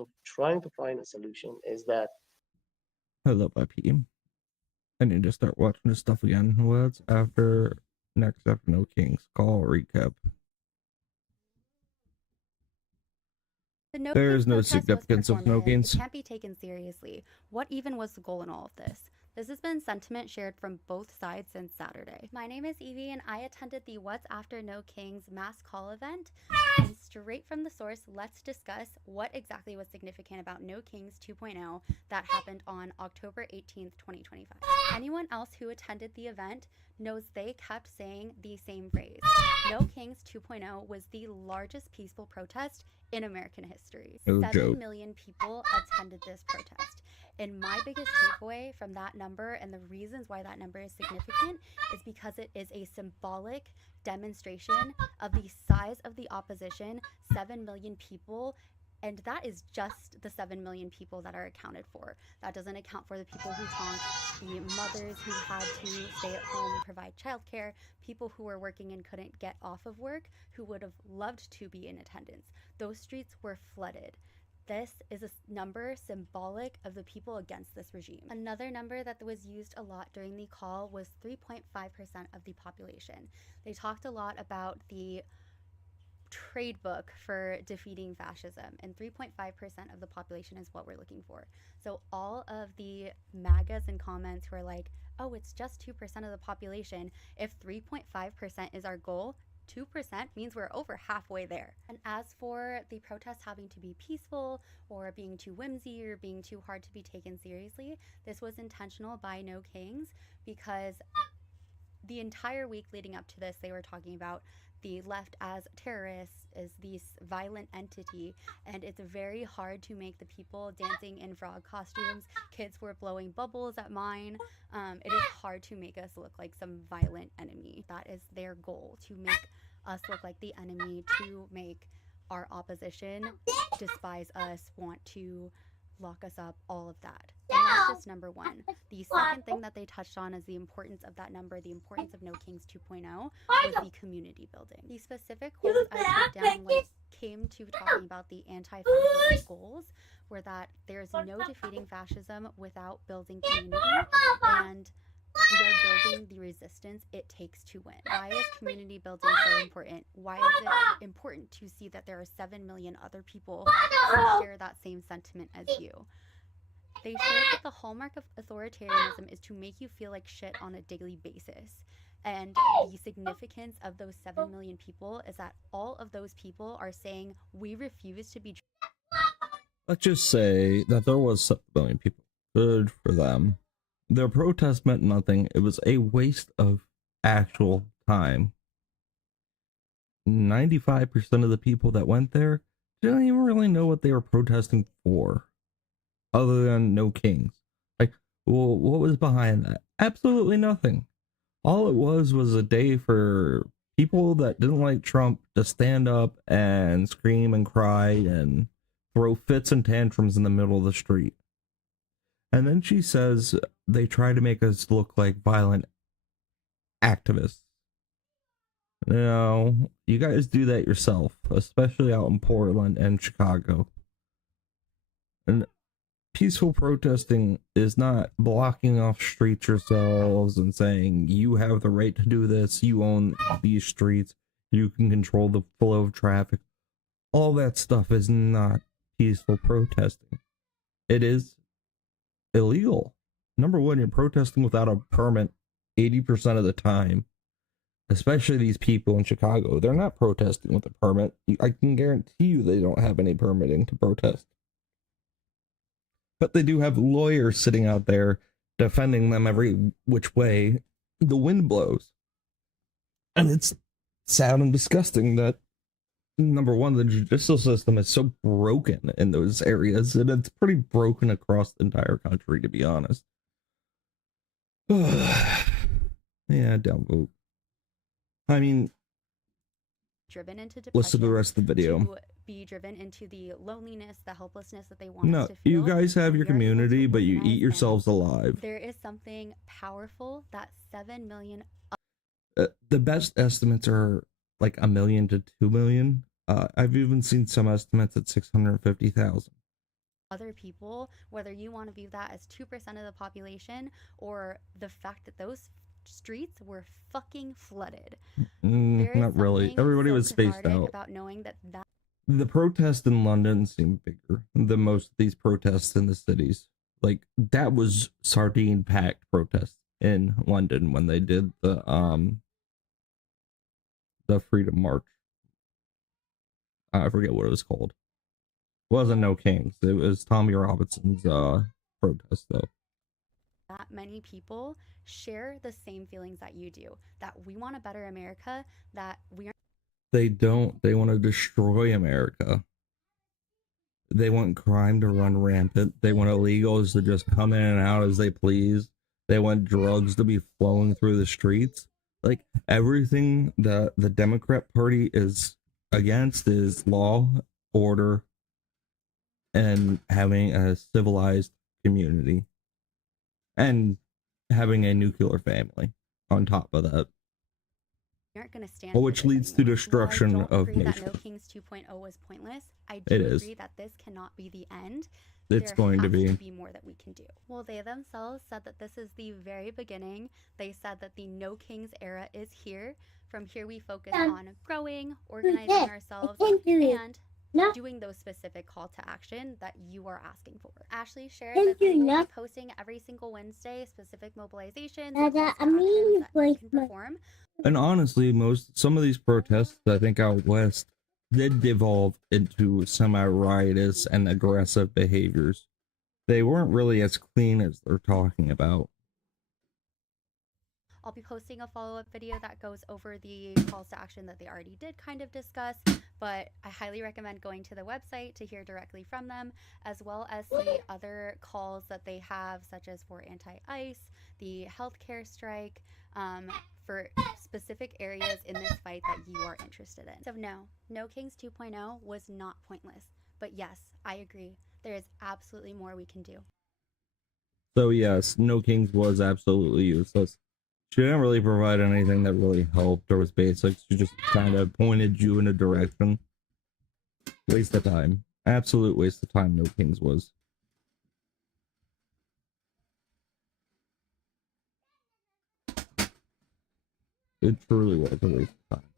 of trying to find a solution is that Hello, IP. I need to start watching this stuff again. What's after next after No Kings? Call recap. The No There Kings is no protest was significance of No performative. It Kings. can't be taken seriously. What even was the goal in all of this? This has been sentiment shared from both sides since Saturday. My name is Evie, and I attended the What's After No Kings mass call event. And straight from the source, let's discuss what exactly was significant about No Kings 2.0 that happened on October 18th, 2025. Anyone else who attended the event knows they kept saying the same phrase. No Kings 2.0 was the largest peaceful protest in American history. No 7 joke. million people attended this protest. And my biggest takeaway from that number and the reasons why that number is significant is because it is a symbolic demonstration of the size of the opposition, 7 million people. And that is just the 7 million people that are accounted for. That doesn't account for the people who honked, the mothers who had to stay at home and provide childcare, people who were working and couldn't get off of work, who would have loved to be in attendance. Those streets were flooded. This is a number symbolic of the people against this regime. Another number that was used a lot during the call was 3.5% of the population. They talked a lot about the trade book for defeating fascism, and 3.5% of the population is what we're looking for. So all of the MAGAs and comments who are like, oh, it's just 2% of the population, if 3.5% is our goal, 2% means we're over halfway there. And as for the protests having to be peaceful or being too whimsy or being too hard to be taken seriously, this was intentional by No Kings because the entire week leading up to this, they were talking about the left as terrorists, as this violent entity, and it's very hard to make the people dancing in frog costumes. Kids were blowing bubbles at mine. It is hard to make us look like some violent enemy. That is their goal, to make us look like the enemy, to make our opposition despise us, want to lock us up, all of that. And that's just number one. The second thing that they touched on is the importance of that number, the importance of No Kings 2.0, was the community building. The specific quotes I took down when it came to talking about the anti-fascist goals were that there's no defeating fascism without building community, and we are building the resistance it takes to win. Why is community building so important? Why is it important to see that there are 7 million other people who share that same sentiment as you? They shared that the hallmark of authoritarianism is to make you feel like shit on a daily basis. And the significance of those 7 million people is that all of those people are saying, we refuse to be. Let's just say that there was 7 million people. Good for them. Their protest meant nothing. It was a waste of actual time. 95% of the people that went there didn't even really know what they were protesting for, other than No Kings. Like, well, what was behind that? Absolutely nothing. All it was a day for people that didn't like Trump to stand up and scream and cry and throw fits and tantrums in the middle of the street. And then she says they try to make us look like violent activists. No, you guys do that yourself, especially out in Portland and Chicago. And peaceful protesting is not blocking off streets yourselves and saying you have the right to do this, you own these streets, you can control the flow of traffic. All that stuff is not peaceful protesting. It is illegal. Number one, you're protesting without a permit 80% of the time. Especially these people in Chicago. They're not protesting with a permit. I can guarantee you they don't have any permitting to protest. But they do have lawyers sitting out there defending them every which way the wind blows. And it's sad and disgusting that, number one, the judicial system is so broken in those areas, and it's pretty broken across the entire country, to be honest. Yeah, downvote. I mean, driven into depression, listen to the rest of the video. to be driven into the loneliness, the helplessness that they want No, us to feel. you guys have your We are able to community, but you organize eat yourselves them. alive. There is something powerful that 7 million. The best estimates are like 1 million to 2 million. I've even seen some estimates at 650,000. other people, whether you want to view that as 2% of the population or the fact that those streets were fucking flooded. There is Not really. something Everybody so was spaced cathartic out. about knowing that The protests in London seem bigger than most of these protests in the cities. Like, that was sardine packed protests in London when they did the Freedom March. I forget what it was called. It wasn't No Kings. It was Tommy Robinson's protest though. that many people share the same feelings that you do, that we want a better America, that we are They don't. They want to destroy America. They want crime to run rampant. They want illegals to just come in and out as they please. They want drugs to be flowing through the streets. Like, everything that the Democrat Party is against is law, order, and having a civilized community. And having a nuclear family on top of that. aren't going to stand Well, for which this leads to anymore. destruction While I don't of agree that nations. No Kings 2.0 was pointless, I It do is. agree that this cannot be the end. It's There going to has be. more that we can do. Well, they themselves said that this is the very beginning. They said that the No Kings era is here. From here, we focus on growing, organizing ourselves, and doing those specific call to action that you are asking for. Ashley shared that they will be posting every single Wednesday specific mobilizations and calls to actions that you can perform. And honestly, some of these protests, I think out west, did devolve into semi-riotous and aggressive behaviors. They weren't really as clean as they're talking about. I'll be posting a follow-up video that goes over the calls to action that they already did kind of discuss, but I highly recommend going to the website to hear directly from them, as well as the other calls that they have, such as for anti-ICE, the healthcare strike, for specific areas in this fight that you are interested in. So No Kings 2.0 was not pointless, but yes, I agree. There is absolutely more we can do. So yes, No Kings was absolutely useless. She didn't really provide anything that really helped or was basic. She just kind of pointed you in a direction. Waste of time. Absolute waste of time No Kings was. It truly was a waste of time.